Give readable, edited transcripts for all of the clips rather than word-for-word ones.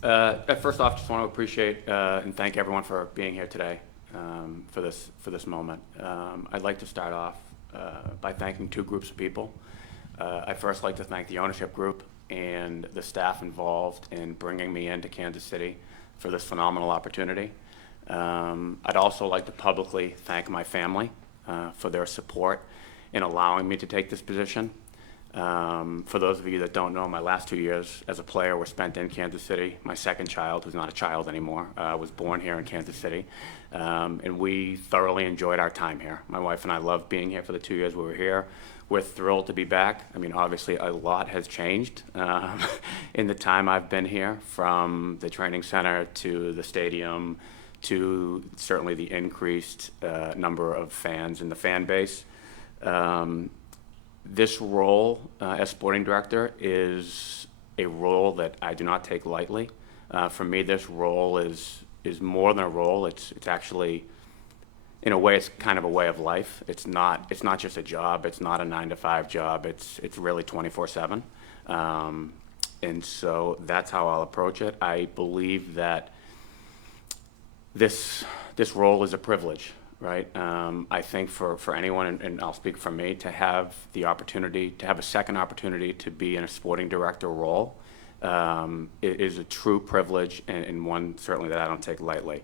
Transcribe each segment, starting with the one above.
First off, just want to appreciate and thank everyone for being here today for this moment. I'd like to start off by thanking two groups of people. I'd first like to thank the ownership group and the staff involved in bringing me into Kansas City for this phenomenal opportunity. I'd also like to publicly thank my family for their support in allowing me to take this position. For those of you that don't know, my last 2 years as a player were spent in Kansas City. My second child, who's not a child anymore, was born here in Kansas City. And we thoroughly enjoyed our time here. My wife and I loved being here for the 2 years we were here. We're thrilled to be back. I mean, obviously, a lot has changed in the time I've been here, from the training center to the stadium to certainly the increased number of fans in the fan base. This role as sporting director is a role that I do not take lightly. For me, this role is more than a role. It's actually, in a way, it's kind of a way of life. It's not just a job. It's not a 9-to-5 job. It's really 24/7. And so that's how I'll approach it. I believe that this role is a privilege, right? I think for anyone, and I'll speak for me, to have the opportunity, to have a second opportunity to be in a sporting director role, it is a true privilege, and one certainly that I don't take lightly.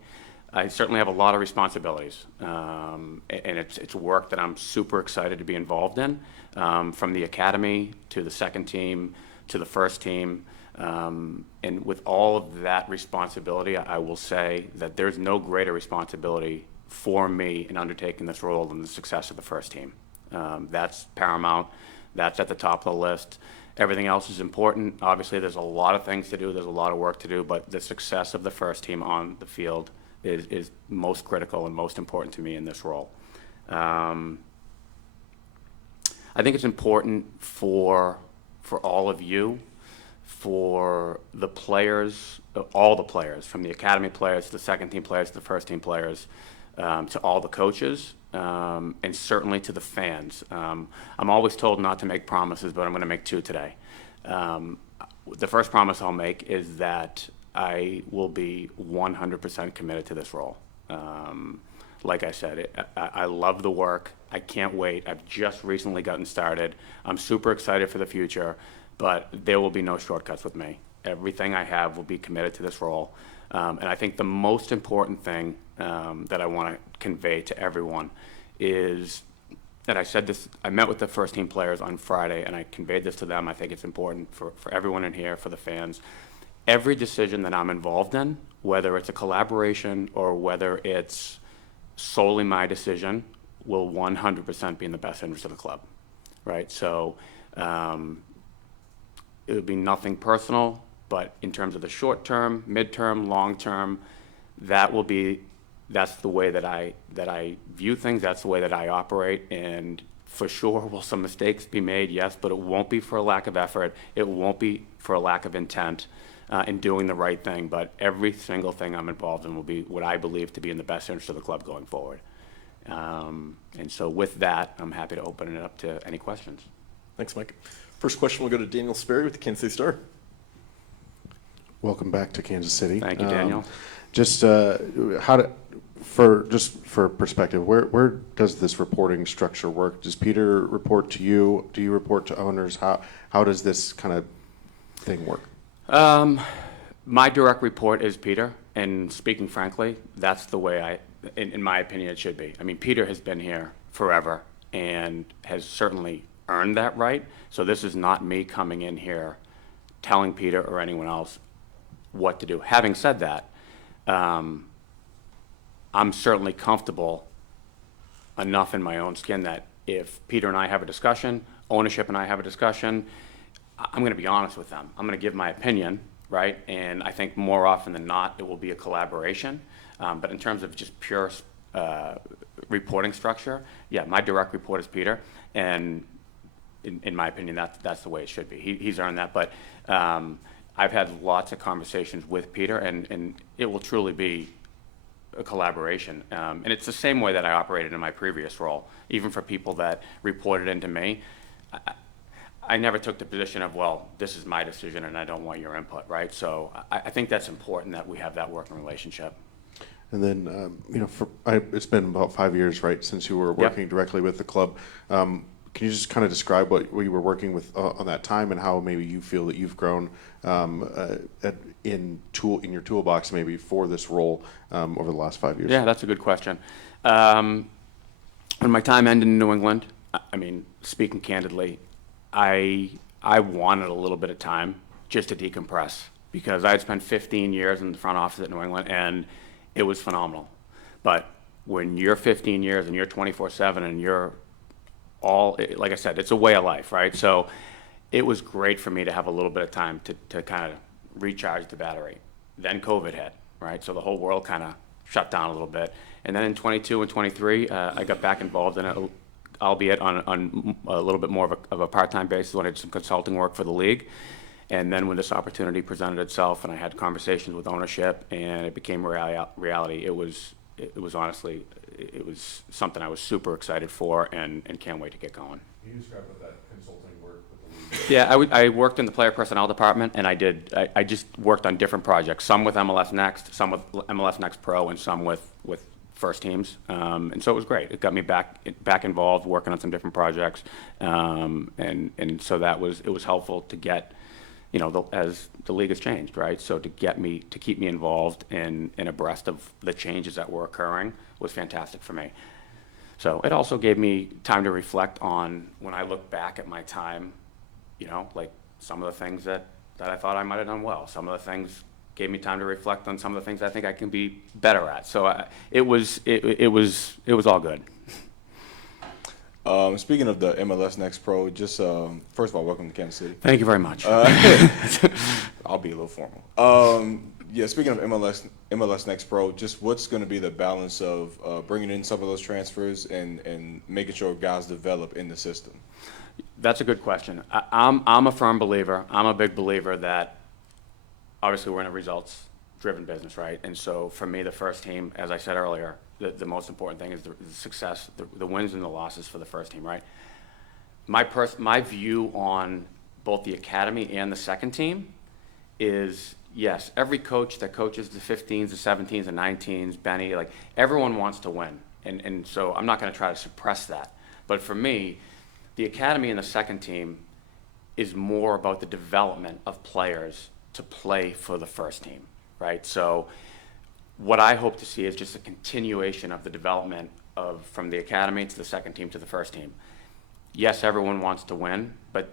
I certainly have a lot of responsibilities, and it's work that I'm super excited to be involved in, from the academy to the second team to the first team. And with all of that responsibility, I will say that there's no greater responsibility for me in undertaking this role than the success of the first team. That's paramount. That's at the top of the list. Everything else is important. Obviously, there's a lot of things to do. There's a lot of work to do, but the success of the first team on the field is most critical and most important to me in this role. I think it's important for all of you, for the players, all the players, from the academy players to the second team players to the first team players, to all the coaches, and certainly to the fans. I'm always told not to make promises, but I'm going to make two today. The first promise I'll make is that I will be 100% committed to this role. Like I said, I love the work. I can't wait. I've just recently gotten started. I'm super excited for the future, but there will be no shortcuts with me. Everything I have will be committed to this role. And I think the most important thing that I want to convey to everyone is that I met with the first team players on Friday, and I conveyed this to them. I think it's important for everyone in here, for the fans. Every decision that I'm involved in, whether it's a collaboration or whether it's solely my decision, will 100% be in the best interest of the club, right? So it would be nothing personal, but in terms of the short term, midterm, long term, that's the way that I view things. That's the way that I operate. And for sure, will some mistakes be made? Yes, but it won't be for a lack of effort. It won't be for a lack of intent in doing the right thing. But every single thing I'm involved in will be what I believe to be in the best interest of the club going forward. And so with that, I'm happy to open it up to any questions. Thanks, Mike. First question will go to Daniel Sperry with the Kansas City Star. Welcome back to Kansas City. Thank you, Daniel. Just for perspective, where does this reporting structure work? Does Peter report to you? Do you report to owners? How does this kind of thing work? My direct report is Peter, and speaking frankly, that's the way in my opinion, it should be. I mean, Peter has been here forever and has certainly earned that right. So this is not me coming in here telling Peter or anyone else what to do. Having said that, I'm certainly comfortable enough in my own skin that if Peter and I have a discussion, ownership and I have a discussion, I'm going to be honest with them. I'm going to give my opinion, right? And I think more often than not, it will be a collaboration. But in terms of just pure reporting structure, yeah, my direct report is Peter, and in my opinion, that's the way it should be. He's earned that, but I've had lots of conversations with Peter, and it will truly be a collaboration. And it's the same way that I operated in my previous role, even for people that reported into me. I never took the position of, well, this is my decision and I don't want your input, right? So I think that's important that we have that working relationship. And then, it's been about 5 years, right, since you were working directly with the club. Can you just kind of describe what you were working with on that time and how maybe you feel that you've grown in your toolbox maybe for this role over the last 5 years? Yeah, that's a good question. When my time ended in New England, I mean, speaking candidly, I wanted a little bit of time just to decompress because I had spent 15 years in the front office at New England, and it was phenomenal. But when you're 15 years and you're 24/7 and you're like I said, it's a way of life, right? So it was great for me to have a little bit of time to kind of recharge the battery. Then COVID hit, right? So the whole world kind of shut down a little bit. And then in 22 and 23, I got back involved in it, albeit on a little bit more of a part-time basis when I did some consulting work for the league. And then when this opportunity presented itself and I had conversations with ownership and it became reality, it was honestly, it was something I was super excited for and can't wait to get going. Can you describe what that consulting work with the league? Yeah, I worked in the player personnel department, and I just worked on different projects, some with MLS Next, some with MLS Next Pro, and some with first teams. And so it was great. It got me back involved, working on some different projects. And so it was helpful to get, as the league has changed, right? So to keep me involved and abreast of the changes that were occurring was fantastic for me. So it also gave me time to reflect on when I look back at my time, like some of the things that I thought I might have done well. Some of the things gave me time to reflect on some of the things I think I can be better at. So it was all good. Speaking of the MLS Next Pro, just first of all, welcome to Kansas City. Thank you very much. I'll be a little formal. Yeah, speaking of MLS Next Pro, just what's going to be the balance of bringing in some of those transfers and making sure guys develop in the system? That's a good question. I'm a firm believer. I'm a big believer that obviously we're in a results-driven business, right? And so for me, the first team, as I said earlier, the most important thing is the success, the wins and the losses for the first team, right? My view on both the academy and the second team is, yes, every coach that coaches the 15s, the 17s, the 19s, Benny, like everyone wants to win. And so I'm not going to try to suppress that. But for me, the academy and the second team is more about the development of players to play for the first team, right? So what I hope to see is just a continuation of the development from the academy to the second team to the first team. Yes, everyone wants to win, but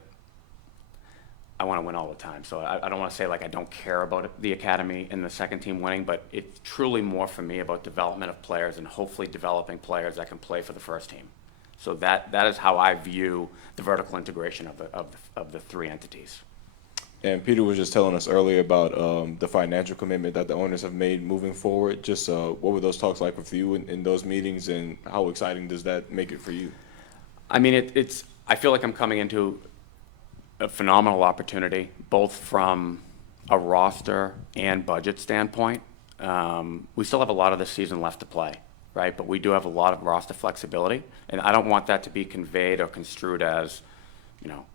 I want to win all the time. So I don't want to say like I don't care about the academy and the second team winning, but it's truly more for me about development of players and hopefully developing players that can play for the first team. So that is how I view the vertical integration of the three entities. And Peter was just telling us earlier about the financial commitment that the owners have made moving forward. Just what were those talks like with you in those meetings, and how exciting does that make it for you? I mean, I feel like I'm coming into a phenomenal opportunity, both from a roster and budget standpoint. We still have a lot of this season left to play, right? But we do have a lot of roster flexibility, and I don't want that to be conveyed or construed as,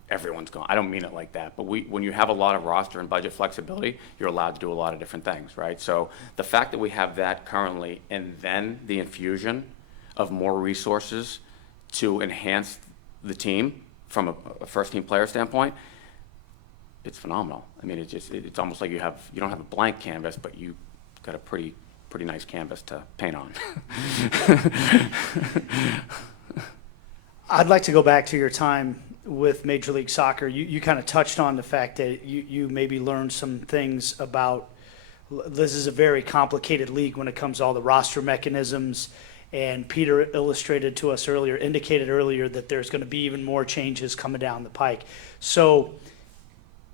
everyone's going. I don't mean it like that. But when you have a lot of roster and budget flexibility, you're allowed to do a lot of different things, right? So the fact that we have that currently, and then the infusion of more resources to enhance the team from a first-team player standpoint, it's phenomenal. I mean, it's almost like you don't have a blank canvas, but you got a pretty nice canvas to paint on. I'd like to go back to your time with Major League Soccer. You kind of touched on the fact that you maybe learned some things about, this is a very complicated league when it comes to all the roster mechanisms. And Peter indicated earlier that there's going to be even more changes coming down the pike. So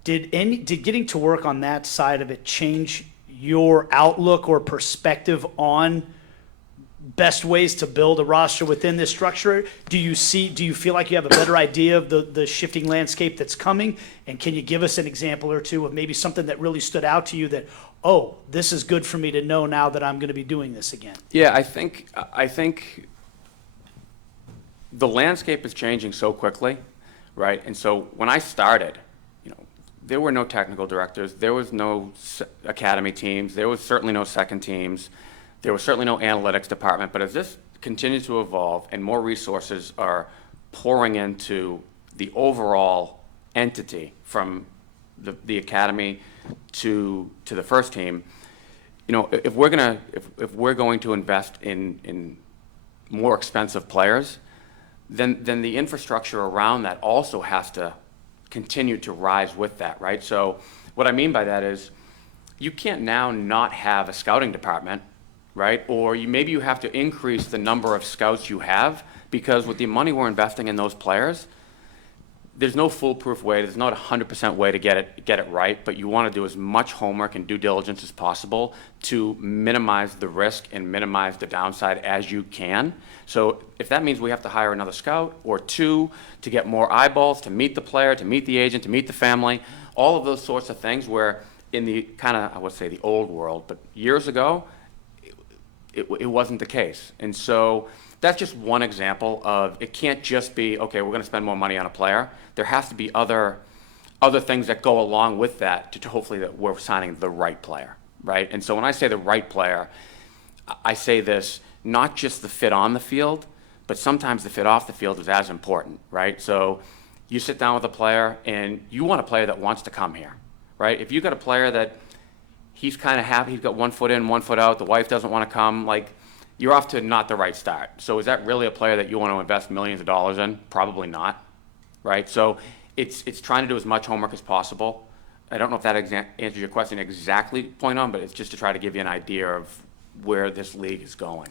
did getting to work on that side of it change your outlook or perspective on best ways to build a roster within this structure? Do you feel like you have a better idea of the shifting landscape that's coming? And can you give us an example or two of maybe something that really stood out to you that, oh, this is good for me to know now that I'm going to be doing this again? Yeah, I think the landscape is changing so quickly. right? And so when I started, there were no technical directors, there was no academy teams, there was certainly no second teams, there was certainly no analytics department, but as this continues to evolve and more resources are pouring into the overall entity from the academy to the first team, if we're going to invest in more expensive players, then the infrastructure around that also has to continue to rise with that, right? So what I mean by that is you can't now not have a scouting department, right? Or maybe you have to increase the number of scouts you have, because with the money we're investing in those players, there's no foolproof way, there's not a 100% way to get it right, but you want to do as much homework and due diligence as possible to minimize the risk and minimize the downside as you can. So if that means we have to hire another scout or two to get more eyeballs, to meet the player, to meet the agent, to meet the family, all of those sorts of things, where in the kind of, I would say, the old world, but years ago, it wasn't the case. And so that's just one example of, it can't just be, okay, we're going to spend more money on a player. There has to be other things that go along with that to hopefully that we're signing the right player, right? And so when I say the right player, I say this, not just the fit on the field, but sometimes the fit off the field is as important, right? So you sit down with a player and you want a player that wants to come here, right? If you've got a player that he's kind of happy, he's got 1 foot in, 1 foot out, the wife doesn't want to come, you're off to not the right start. So is that really a player that you want to invest millions of dollars in? Probably not, right? So it's trying to do as much homework as possible. I don't know if that answers your question exactly, point on, but it's just to try to give you an idea of where this league is going.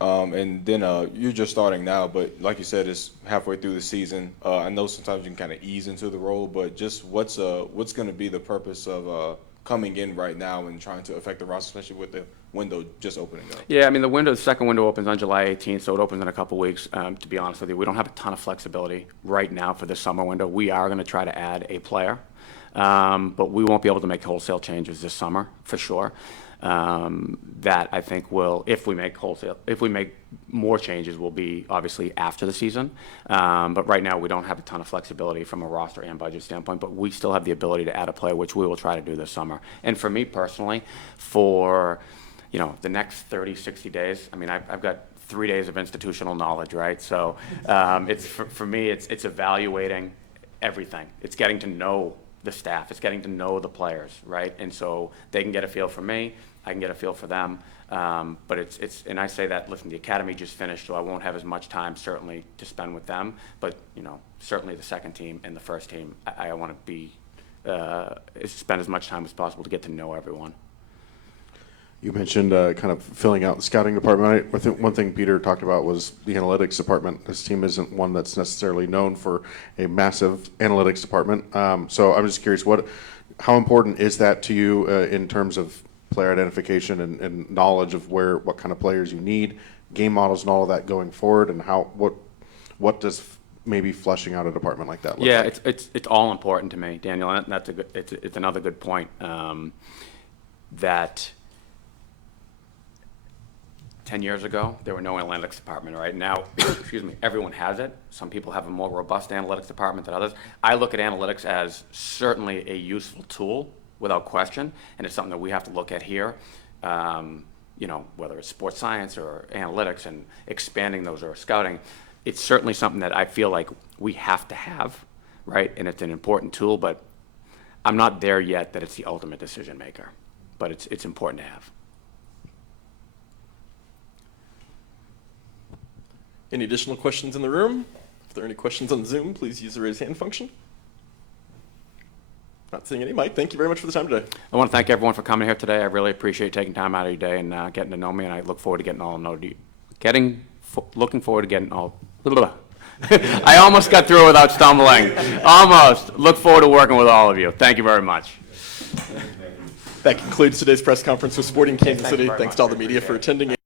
And then you're just starting now, but like you said, it's halfway through the season. I know sometimes you can kind of ease into the role, but just what's going to be the purpose of coming in right now and trying to affect the roster, especially with the window just opening up? Yeah, I mean, the second window opens on July 18th, so it opens in a couple weeks. To be honest with you, we don't have a ton of flexibility right now for the summer window. We are going to try to add a player, but we won't be able to make wholesale changes this summer for sure. That I think will, if we make more changes, will be obviously after the season. But right now we don't have a ton of flexibility from a roster and budget standpoint, but we still have the ability to add a player, which we will try to do this summer. And for me personally, for the next 30, 60 days, I mean, I've got 3 days of institutional knowledge, right? So it's for me, it's evaluating everything. It's getting to know the staff. It's getting to know the players, right? And so they can get a feel for me. I can get a feel for them. But it's and I say that, listen, the academy just finished, so I won't have as much time certainly to spend with them. But certainly the second team and the first team, I want to spend as much time as possible to get to know everyone. You mentioned kind of filling out the scouting department. I think one thing Peter talked about was the analytics department. This team isn't one that's necessarily known for a massive analytics department. So I'm just curious, how important is that to you in terms of player identification and knowledge of what kind of players you need, game models and all of that going forward, and what does maybe fleshing out a department like that look like? Yeah, it's all important to me, Daniel, and that's it's another good point. That 10 years ago, there were no analytics department, right? Now, excuse me, everyone has it. Some people have a more robust analytics department than others. I look at analytics as certainly a useful tool, without question, and it's something that we have to look at here, whether it's sports science or analytics and expanding those or scouting. It's certainly something that I feel like we have to have, right? And it's an important tool, but I'm not there yet that it's the ultimate decision maker, but it's important to have. Any additional questions in the room? If there are any questions on Zoom, please use the raise hand function. Not seeing any. Mike, thank you very much for the time today. I want to thank everyone for coming here today. I really appreciate taking time out of your day and getting to know me, and I look forward to getting all to know you. Looking forward to getting all. I almost got through without stumbling. Almost. Look forward to working with all of you. Thank you very much. That concludes today's press conference with Sporting Kansas City. very Thanks much. to all the media for attending.